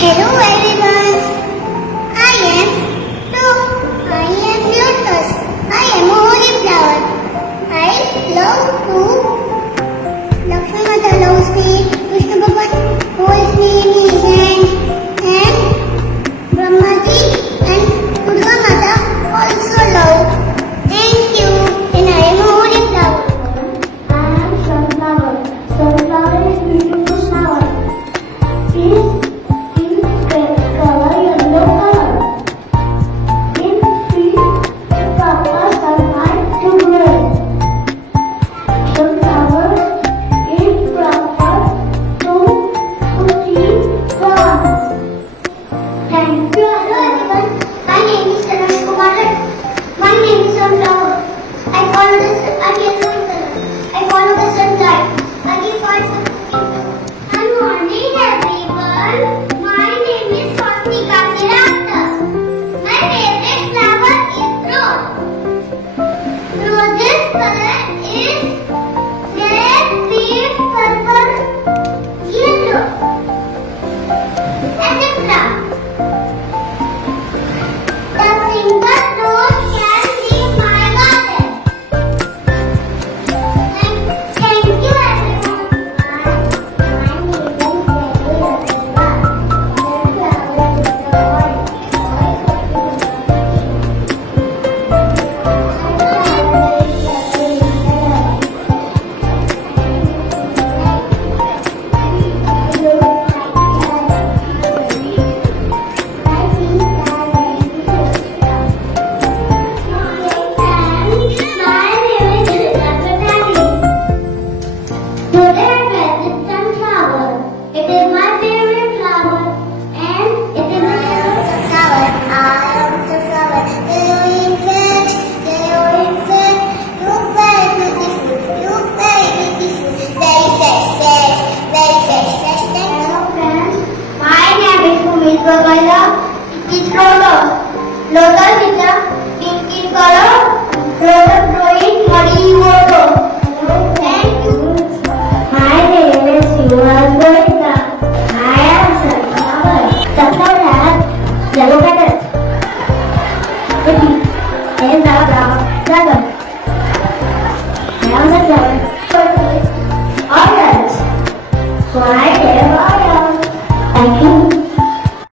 Hello everyone, I am Lotus. I am a holy flower. I love to Lakshmi Mata loves me, Krishna Bhagavan holds me in his hand, and Brahmaji and Durga Mata also love. Thank you, and I am a holy flower. I am sunflower. Sunflower is beautiful flower. Is in color yellow color. In field proper sunlight to grow. Sunflower is proper to see ground. Thank you. Hello everyone, my name is Tanush Kumar. My name is sunflower. I follow the sunlight. I give for good morning everyone. My name is Swastika Tirata. My favorite flower is rose. Rose's color is red, pink, purple, yellow, etc. The single rose can leave my garden. Thank you everyone. My name is It is lotus. Lotus is a pink in color. Lotus growing muddy water.